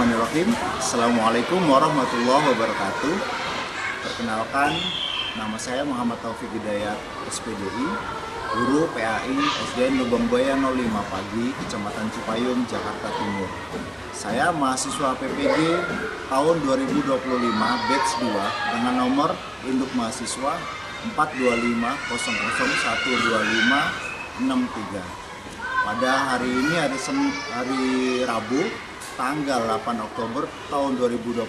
Bismillahirrahmanirrahim. Assalamualaikum warahmatullahi wabarakatuh. Perkenalkan, nama saya Muhammad Taufik Hidayat, SPDI, Guru PAI SDN Lubang Buaya 05 Pagi, Kecamatan Cipayung, Jakarta Timur. Saya mahasiswa PPG tahun 2025 batch 2 dengan nomor induk mahasiswa 42500012563. Pada hari ini hari Rabu tanggal 8 Oktober tahun 2025,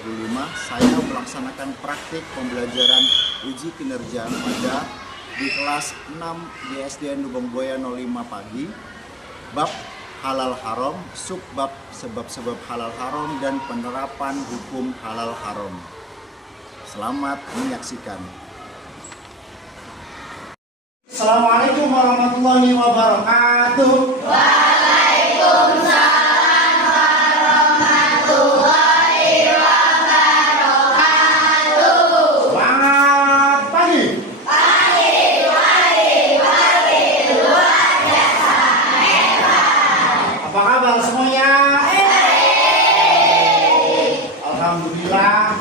saya melaksanakan praktik pembelajaran uji kinerja pada di kelas 6 di SDN Lubang Buaya 05 Pagi, bab halal haram, subbab sebab-sebab halal haram dan penerapan hukum halal haram. Selamat menyaksikan. Assalamualaikum warahmatullahi wabarakatuh. Waalaikumsalam warahmatullahi wabarakatuh. Selamat pagi. Pagi luar biasa hebat. Apa kabar semuanya? Alhamdulillah,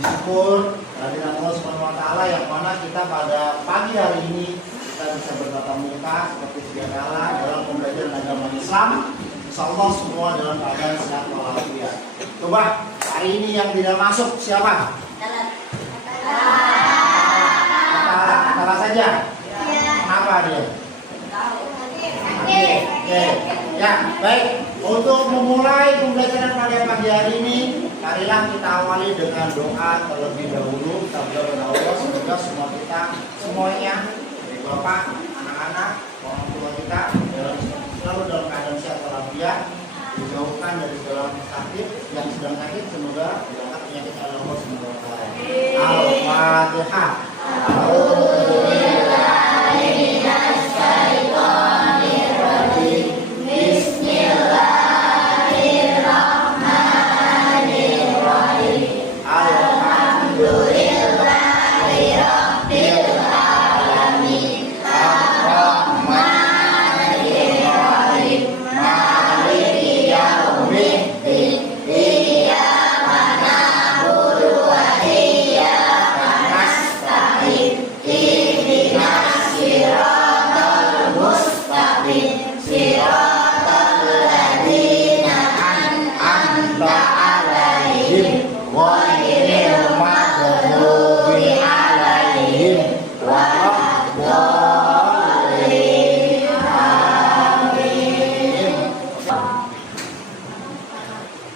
bersyukur kehadiran Allah Subhanahu wa taala yang mana kita pada pagi hari ini kita bisa bertatap muka seperti sedia kala dalam pembelajaran agama Islam. Insyaallah semua dalam keadaan sehat walafiat. Coba hari ini yang tidak masuk siapa? Kata saja. Kenapa dia? Oke. Ya, baik. Untuk memulai pembelajaran pada pagi hari ini, marilah kita awali dengan doa terlebih dahulu. Kita berdoa Allah semoga semua kita semuanya, dari bapak, anak-anak, orang tua kita selalu dalam keadaan sehat walafiat, dijauhkan dari segala sakit. Yang sedang sakit semoga diangkat penyakit Allah Subhanahu wa taala. Al-Fatihah.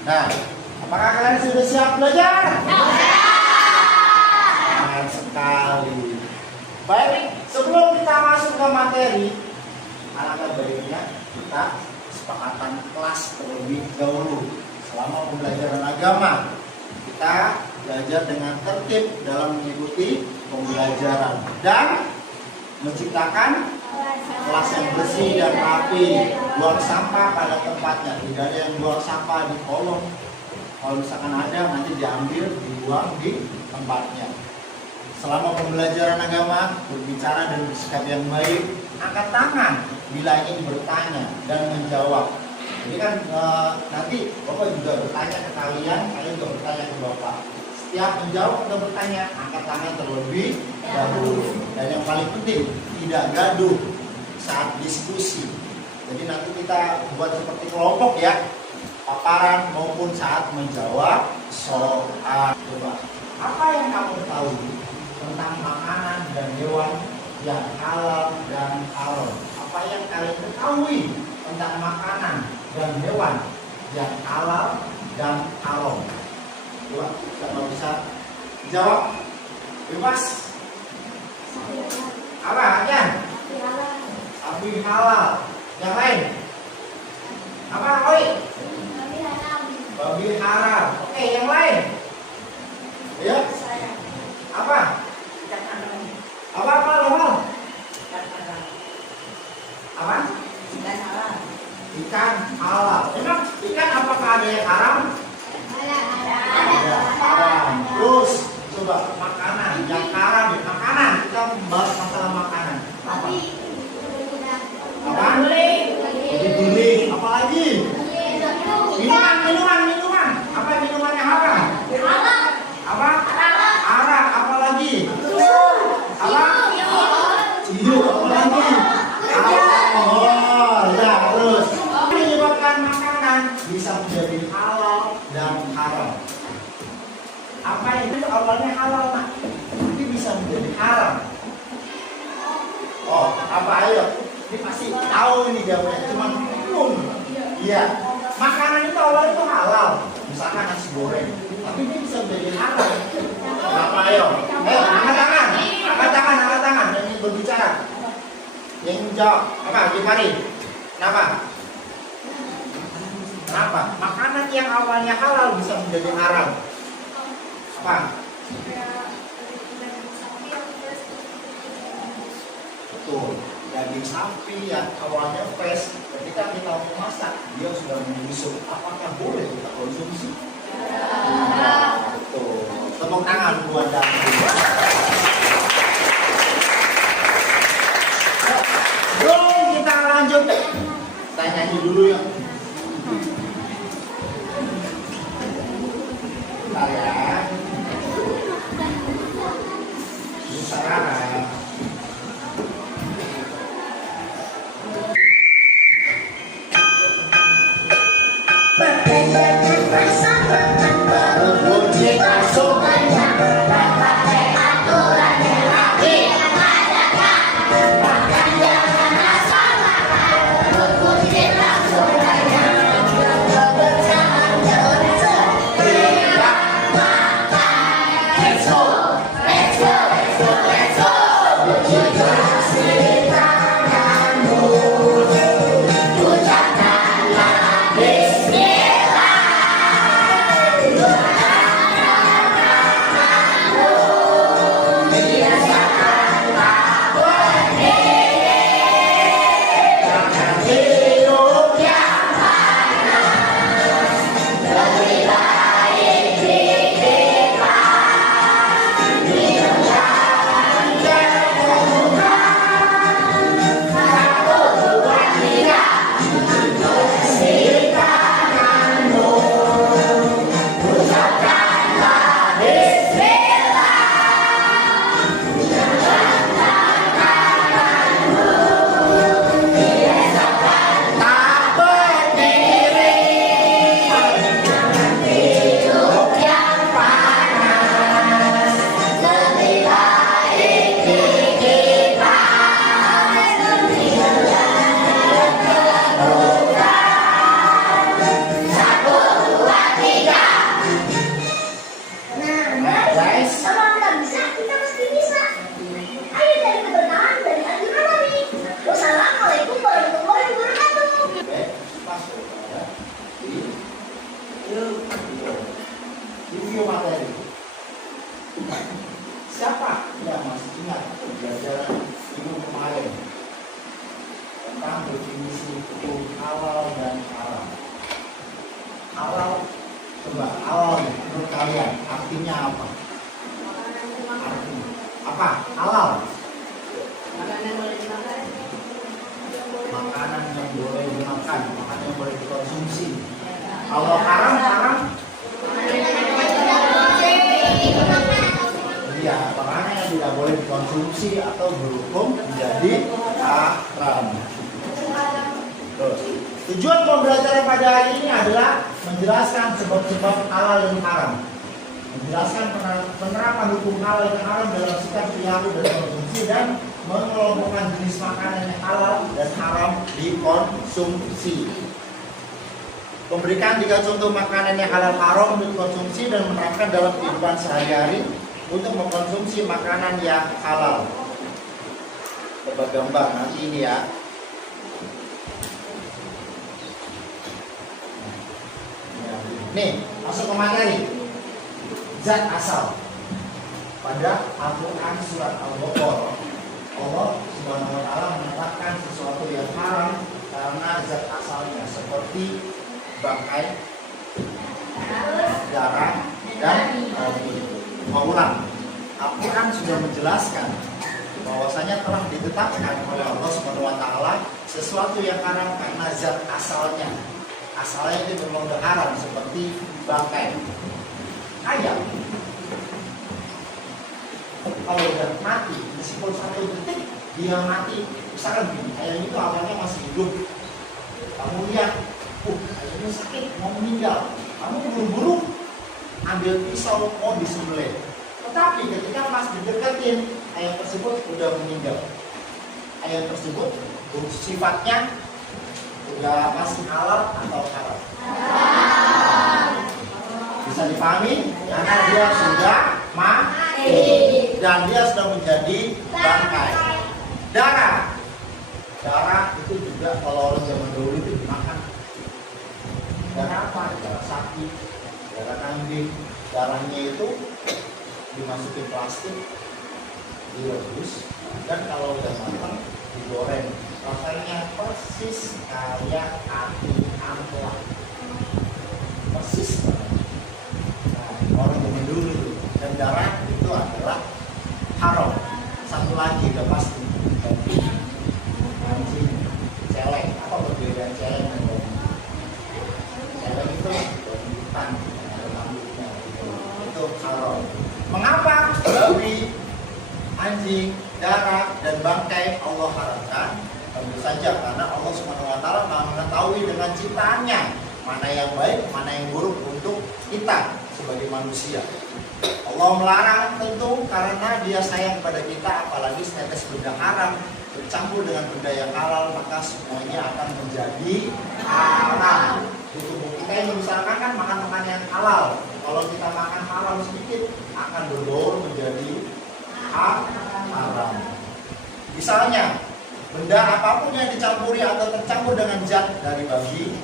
Nah, apakah kalian sudah siap belajar? Keren sekali. Baik, sebelum kita masuk ke materi, alangkah baiknya kita kesepakatan kelas terlebih dahulu. Selama pembelajaran agama, kita belajar dengan tertib dalam mengikuti pembelajaran dan menciptakan kelas yang bersih dan rapi, buang sampah pada tempatnya, tidak ada yang buang sampah di kolong. Kalau misalkan ada, nanti diambil, dibuang di tempatnya. Selama pembelajaran agama, berbicara dan bersikap yang baik, angkat tangan bila ingin bertanya dan menjawab. Jadi kan nanti Bapak juga bertanya ke kalian, kalian juga bertanya ke Bapak. Setiap menjawab atau bertanya, angkat tangan terlebih dahulu. Dan yang paling penting, tidak gaduh saat diskusi. Jadi nanti kita buat seperti kelompok ya, paparan maupun saat menjawab soal. Coba, apa yang kamu tahu tentang makanan dan hewan yang halal dan haram? Apa yang kalian ketahui tentang makanan dan hewan yang halal dan haram? Coba, kalau bisa jawab bebas. Apa aja? Sapi halal. Yang lain? Apa, Oi? Babi haram. Oke, yang lain? Ya? Apa? Apa normal? Apa? Ikan halal. Emang ikan apakah ada yang haram? Ada. Haram. Terus coba makanan yang haram, makanan. Kita membahas masalah makanan. Apa? Dibeli. Apalagi? Minuman. Apa awalnya halal nak, tapi bisa menjadi haram. Oh, apa ayo? Ini pasti tahu ini jawabannya, cuman belum. Iya, makanan itu awalnya itu halal, misalkan nasi goreng, tapi dia bisa menjadi haram. Apa ayo? Angkat tangan, angkat tangan, yang ingin berbicara, yang ingin jawab. Apa? Gimana? Kenapa? Kenapa? Makanan yang awalnya halal bisa menjadi haram. Apa? Betul. Daging sapi yang awalnya fresh, ketika kita mau masak, dia sudah membusuk. Apakah boleh kita konsumsi? Betul. Tepuk tangan buat daging. Belum kita lanjut. Kita nyanyi dulu ya. Bentar ya. Ini sekarang. Review materi. Siapa yang masih ingat pembelajaran minggu kemarin tentang definisi hukum halal dan haram? Halal, coba halal menurut kalian artinya apa? Artinya apa? Halal? Makanan yang boleh dimakan, makanan yang boleh dikonsumsi. Kalau haram, haram? Iya, makanan yang tidak boleh dikonsumsi atau berhukum menjadi haram. Terus, tujuan pembelajaran pada hari ini adalah menjelaskan sebab-sebab halal dan haram, menjelaskan penerapan hukum halal dan haram dalam sikap perilaku dan konsumsi, dan mengelompokkan jenis makanan yang halal dan haram dikonsumsi. Memberikan 3 contoh makanan yang halal haram untuk dikonsumsi dan menerapkan dalam kehidupan sehari-hari untuk mengkonsumsi makanan yang halal. Coba gambar nanti ini ya. Nih, masuk ke materi. Zat asal. Pada Al-Quran surat Al-Baqarah, Allah Subhanahu wa Ta'ala menetapkan sesuatu yang haram karena zat asalnya, seperti bangkai, darah, dan maulan. Al-Quran sudah menjelaskan bahwasanya telah ditetapkan oleh Allah Subhanahu wa Ta'ala sesuatu yang haram karena zat asalnya. Asalnya itu memang haram, seperti bangkai ayam. Kalau udah mati, meskipun 1 detik dia mati, misalkan gini, ayam itu awalnya masih hidup, kamu lihat, ayamnya sakit, mau meninggal, kamu buru-buru ambil pisau, mau disembelih. Tetapi ketika pas dideketin, ayam tersebut udah meninggal. Ayam tersebut sifatnya udah masih halal atau haram? Bisa dipahami? Karena dia sudah mati dan dia sudah menjadi bangkai. Darah itu juga kalau orang zaman dulu itu dimakan. Darah apa? Darah sapi, darah kambing. Darahnya itu dimasukin plastik, direbus, dan kalau udah matang digoreng. Rasanya persis kayak hati ampela. Persis. Nah, orang zaman dulu itu. Dan darah itu adalah haram. Satu lagi udah pasti. Anjing, celeng. Apa perbedaan celeng dan babi? Celeng itu hutan, ada rambutnya. Itu haram. Mengapa babi, anjing, darah, dan bangkai Allah haramkan? Tentu saja karena Allah SWT Maha mengetahui dengan ciptaannya mana yang baik, mana yang buruk untuk kita sebagai manusia. Allah melarang tentu karena Dia sayang kepada kita, apalagi setetes benda haram bercampur dengan benda yang halal, maka semuanya akan menjadi haram. Di tubuh kita ini misalkan kan makan makanan yang halal, kalau kita makan haram sedikit akan berbaur menjadi haram. Misalnya benda apapun yang dicampuri atau tercampur dengan zat dari babi,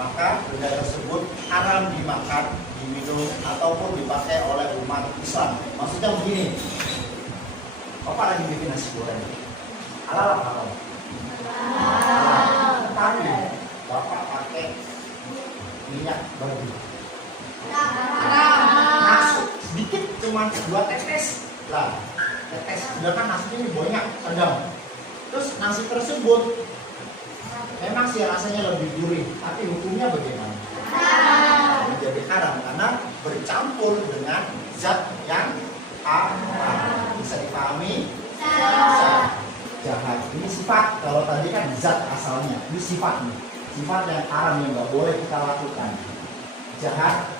maka benda tersebut haram dimakan, diminum, ataupun dipakai oleh umat Islam. Maksudnya begini, Bapak lagi bikin nasi goreng, halal apa haram? Tapi Bapak pakai minyak babi, masuk sedikit, cuma 2 tetes lah, tetes. Sedangkan nasinya ini banyak, sedang. Terus nasi tersebut memang sih rasanya lebih gurih, tapi hukumnya bagaimana? Menjadi haram karena bercampur dengan zat yang haram. Bisa dipahami? Jahat. Ini sifat. Kalau tadi kan zat asalnya, ini sifat nih. Sifat yang haram yang nggak boleh kita lakukan. Jahat,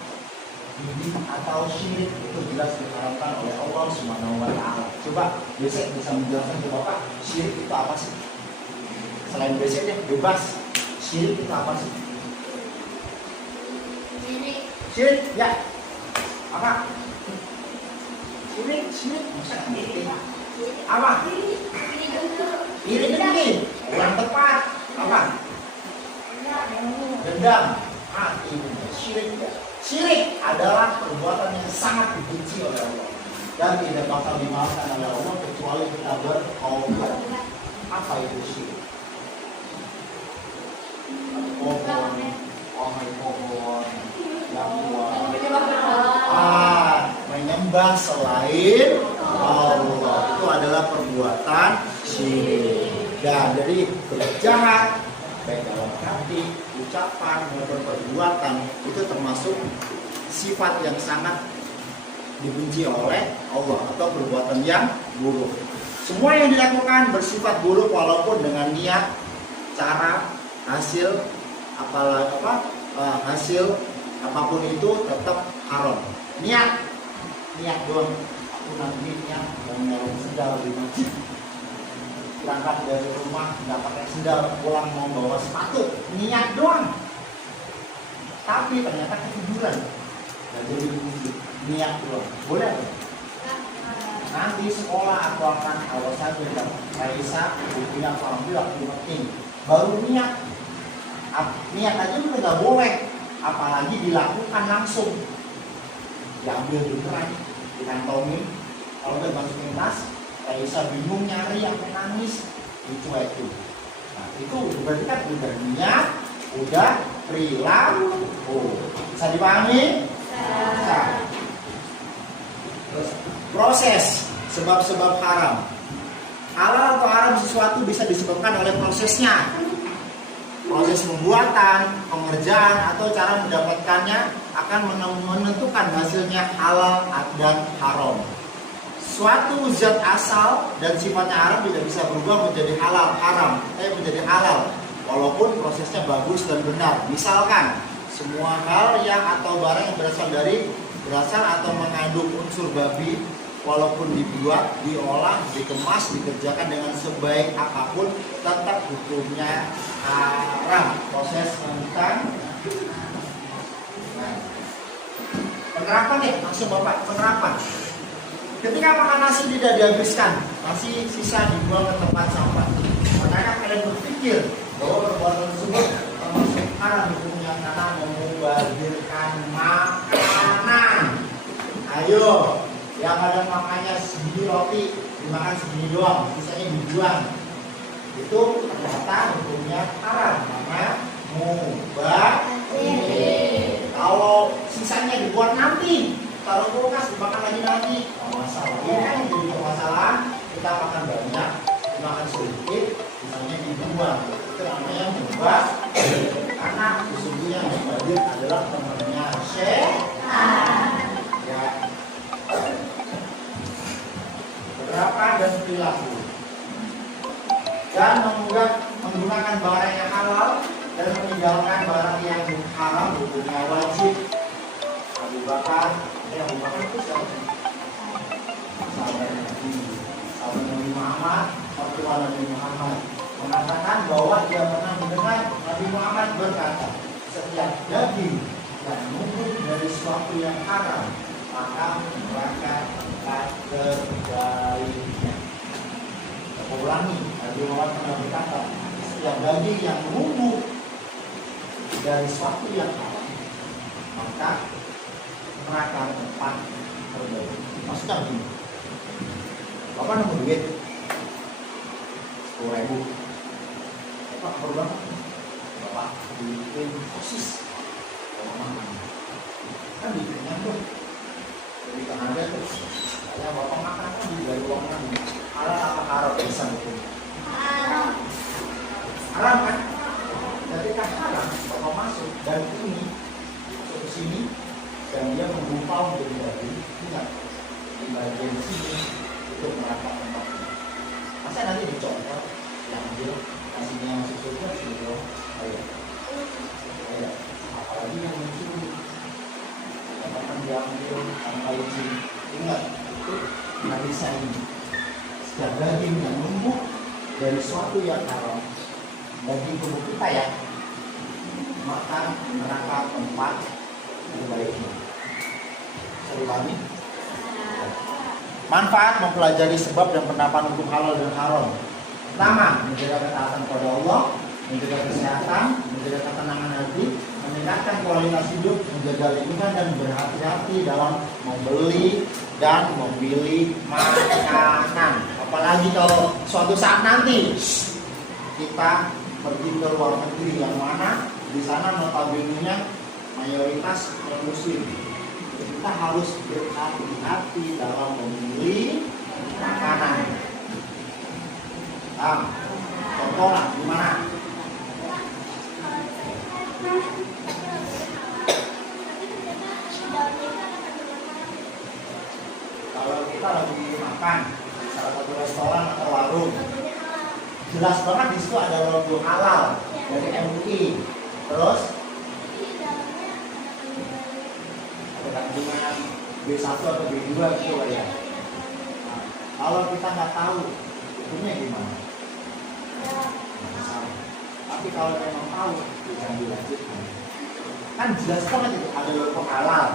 ini atau syirik itu jelas diharamkan oleh Allah SWT. Coba besok bisa menjelaskan ke Bapak, syirik itu apa sih? Selain besok deh, bebas. Syirik itu apa sih? Syirik, ya. Apa? Syirik, masa ngerti? Apa? Iri dengki, kurang tepat. Apa? Dendam, hati, syirik. Syirik adalah perbuatan yang sangat dibenci oleh Allah dan tidak bakal dimaafkan oleh Allah kecuali kita bertaubat. Apa itu syirik? Pohon, menyembah selain Allah itu adalah perbuatan syirik. Dan dari jahat, baik dalam hati, ucapan, maupun perbuatan itu termasuk sifat yang sangat dibenci oleh Allah atau perbuatan yang buruk. Semua yang dilakukan bersifat buruk walaupun dengan niat, cara, hasil hasil apapun itu tetap haram. Niat doang. Aku nanti niat mau nyalon sendal di masjid. Berangkat dari rumah nggak pakai sendal, pulang mau bawa sepatu, niat doang. Tapi ternyata ketiduran, nggak jadi niat doang. Boleh? Nanti sekolah aku akan alasan bilang Raisa, punya alhamdulillah penting. Baru niat aja juga nggak boleh, apalagi dilakukan langsung. Diambil beneran, dikantongin, kalau udah masukin tas. Raisa bingung nyari yang nangis, dicuekin. Nah itu berarti kan udah niat, udah perilaku. Bisa dipahami? Bisa. Terus proses sebab-sebab haram. Halal atau haram sesuatu bisa disebabkan oleh prosesnya. Proses pembuatan, pengerjaan, atau cara mendapatkannya akan menentukan hasilnya halal dan haram. Suatu zat asal dan sifatnya haram tidak bisa berubah menjadi menjadi halal walaupun prosesnya bagus dan benar. Misalkan semua hal yang atau barang yang berasal atau mengandung unsur babi walaupun dibuat, diolah, dikemas, dikerjakan dengan sebaik apapun, tetap hukumnya haram. Proses tentang penerapan nih, langsung Bapak penerapan. Ketika makan nasi tidak dihabiskan, masih sisa dibuang ke tempat sampah. Makanya kalian berpikir bahwa perbuatan tersebut termasuk haram hukumnya karena memubazirkan makanan. Ayo, yang ada makannya segini roti dimakan segini doang, sisanya dibuang. Itu ternyata hukumnya haram karena mubazir. Kalau sisanya dibuat nanti, taruh kulkas dimakan lagi nanti, nggak masalah. Ini kan yang jadi masalah, kita makan banyak, dimakan sedikit, sisanya dibuang. Itu namanya mubazir. Karena sesungguhnya mubazir adalah temannya setan. Ya. Berapa dan perilaku dan menggunakan barang yang halal dan meninggalkan barang yang haram hukumnya wajib. Abu Bakar itu siapa? Sahabat Nabi Muhammad, mertua Nabi Muhammad mengatakan bahwa dia pernah mendengar Nabi Muhammad berkata, setiap daging yang tumbuh dari sesuatu yang haram maka neraka tempat terbaiknya. Saya ulangi, Nabi Muhammad pernah berkata, setiap daging yang tumbuh dari sesuatu yang haram maka neraka tempat terbaik. Maksudnya begini, Bapak nemu duit 10.000, Bapak berapa? Bapak bikin sosis, kan bikinnya tuh di Kanada tuh, saya Bapak makan kan dari uang kan, halal apa haram bisa betul? Haram kan? Ketika haram, Bapak masuk dan ini masuk ke sini dan dia membuka menjadi daging, ingat di bagian sini itu neraka tempatnya. Masa nanti dicopot, diambil, kasihnya masuk surga, surga, ayo, apalagi yang mencuri, katakan diambil tanpa izin, ingat itu nggak bisa ini. Setiap daging yang tumbuh dari suatu yang haram, daging tubuh kita ya, maka neraka tempat terbaiknya. Ulangi. Manfaat mempelajari sebab dan penerapan hukum halal dan haram. Pertama, menjaga ketaatan kepada Allah, menjaga kesehatan, menjaga ketenangan hati, meningkatkan kualitas hidup, menjaga lingkungan dan berhati-hati dalam membeli dan memilih makanan. Apalagi kalau suatu saat nanti kita pergi ke luar negeri yang mana di sana notabene mayoritas muslim. Kita harus berhati-hati dalam memilih makanan. Contohnya gimana? Kalau kita lagi makan salah satu restoran atau warung, jelas banget di situ ada logo halal dari MUI. Terus kandungan B1 atau B2 gitu ya. Nah, kalau kita nggak tahu hukumnya gimana? Tapi kalau memang tahu, bisa dilanjutkan. Kan jelas banget itu ada logo halal.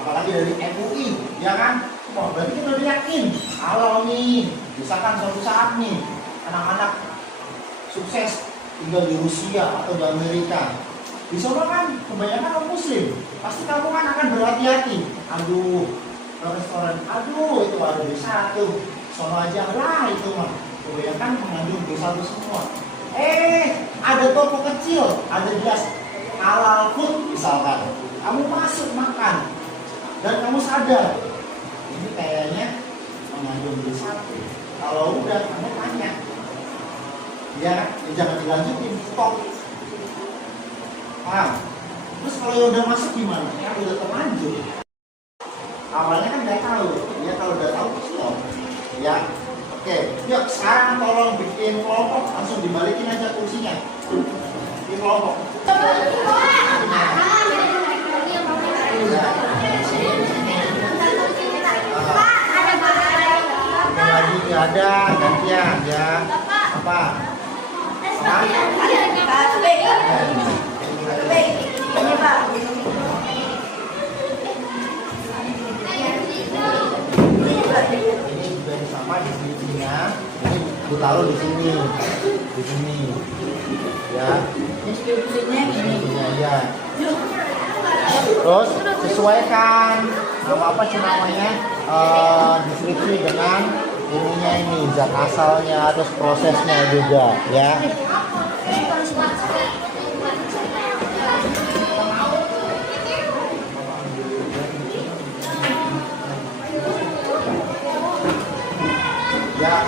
Apalagi dari MUI, ya kan? Oh, berarti kita udah yakin halal nih. Misalkan suatu saat nih anak-anak sukses tinggal di Rusia atau di Amerika. Di sana kan kebanyakan orang muslim, pasti kamu kan akan berhati-hati. Aduh, restoran, aduh itu ada B1, sono aja lah itu mah. Kebanyakan mengandung B1 semua. Ada toko kecil, ada jelas halal food misalkan. Kamu masuk makan dan kamu sadar ini kayaknya mengandung B1. Kalau udah kamu tanya, ya jangan dilanjutin, stop. Paham? Terus kalau yang udah masuk gimana? Ya udah terlanjur. Awalnya kan nggak tahu, ya kalau udah tahu stop. Ya, oke. Yuk sekarang tolong bikin kelompok, langsung dibalikin aja kursinya. Di kelompok. ada gantian ya. Apa? Ini Pak. Ini juga sama di sini-sininya. Ini Bu taruh di sini, ya. Ini ya. Terus sesuaikan apa sih namanya deskripsi dengan ininya ini zat asalnya, terus prosesnya juga, ya. Ya.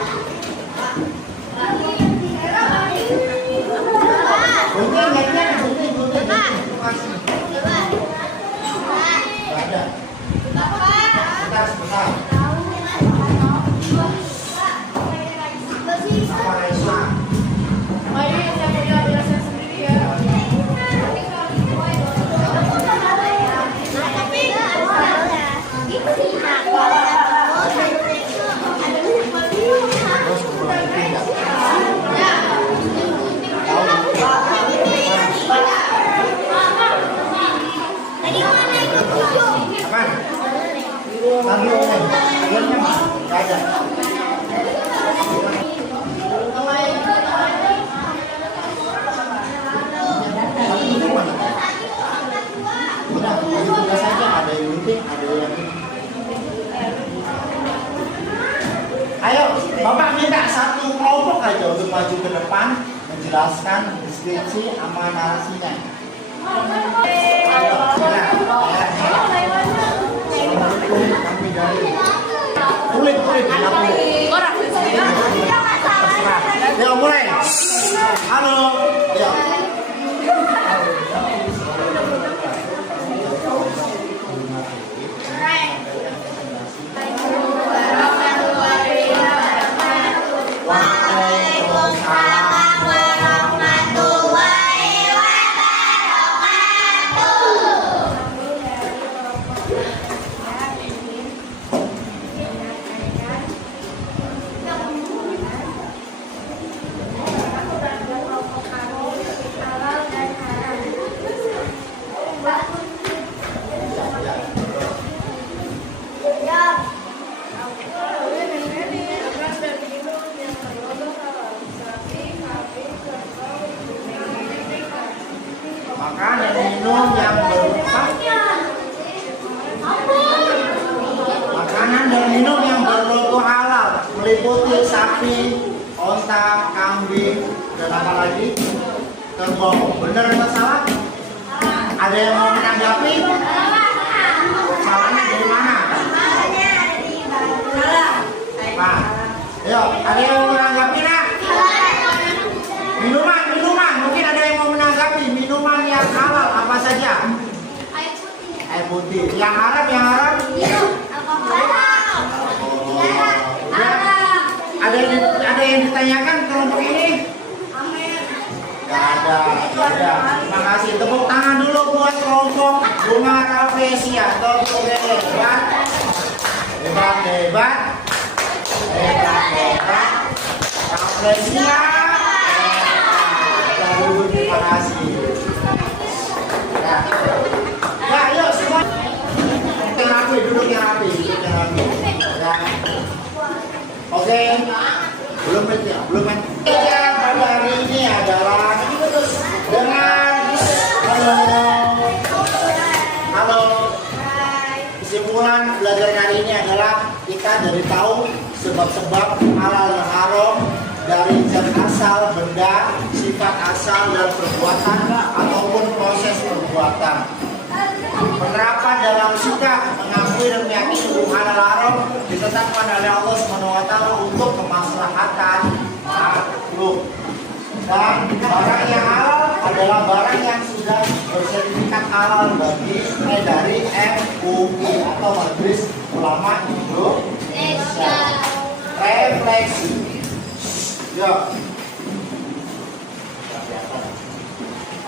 Ayo, Bapak minta satu kelompok aja untuk maju ke depan menjelaskan deskripsi sama narasinya. Kami dari kulit ya mulai. Halo. Ya. Makanan dan minum yang berlogo halal meliputi sapi, onta, kambing, dan apa lagi? Kerbau. Benar atau salah? Ada yang mau menanggapi? Salahnya dari mana? Pak, ayo, ada yang mau menanggapi nak? Minuman, mungkin ada yang mau menanggapi minuman yang halal apa saja? Air putih. Yang haram, Ada yang ditanyakan kelompok ini? Gak ada. Terima kasih. Tepuk tangan dulu buat kelompok Bunga Rafflesia. Hebat. Rafflesia. Terima kasih. Ya, yuk semua. Duduk yang rapi. Ya. Oke. Belum. Yang pada hari ini adalah dengan halo. Kesimpulan belajar hari ini adalah kita dari tahu sebab-sebab halal dan haram dari zat asal benda, sifat asal dan perbuatan ataupun proses perbuatan. Penerapan dalam sikap mengakui dan meyakini hukum halal haram ditetapkan oleh Allah SWT untuk kemaslahatan makhluk. Dan barang yang halal adalah barang yang sudah bersertifikat halal dari MUI atau Majelis Ulama Indonesia. Refleksi. Yuk.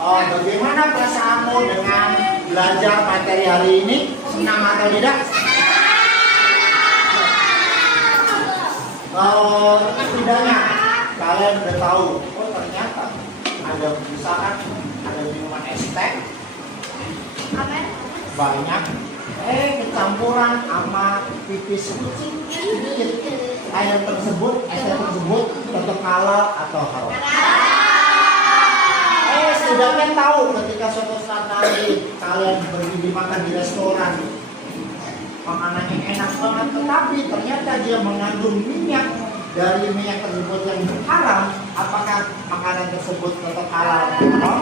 Bagaimana perasaanmu dengan belajar materi hari ini? Senang atau tidak? Setidaknya kalian udah tahu, oh ternyata ada misalkan ada minuman es teh banyak, kecampuran sama pipis kucing sedikit. Air tersebut, es teh tersebut tetap halal atau haram? Setidaknya tahu ketika suatu saat nanti kalian pergi makan di restoran, makanannya enak banget, tetapi ternyata dia mengandung minyak. Dari minyak tersebut yang haram, apakah makanan tersebut tetap halal atau haram?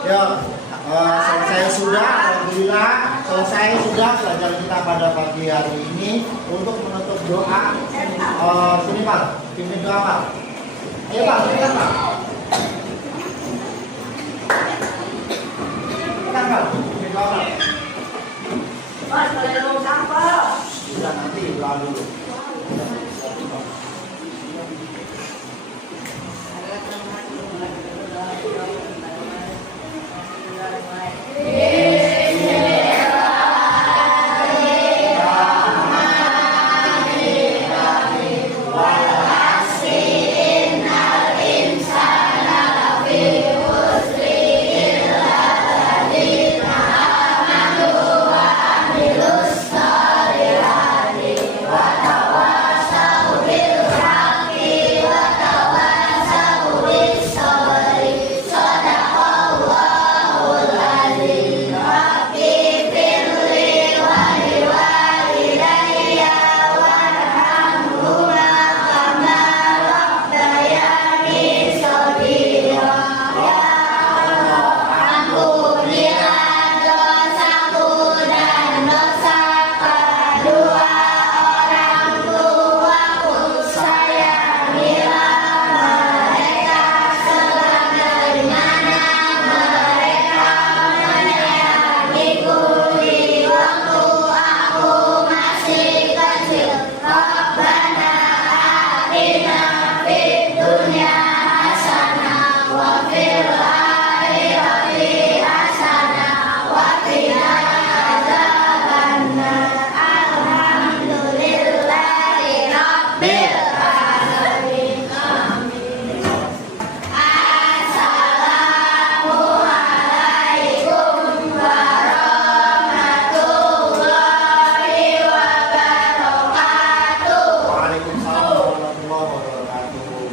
Ya, selesai sudah, alhamdulillah selesai sudah pelajaran kita pada pagi hari ini. Untuk menutup doa, sini Pak, pimpin doa Pak. Ayo Pak, silakan Pak. Silakan Pak, pimpin doa Pak. Sudah nanti doa dulu.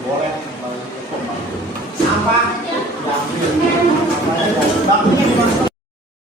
Boleh sampah diambil.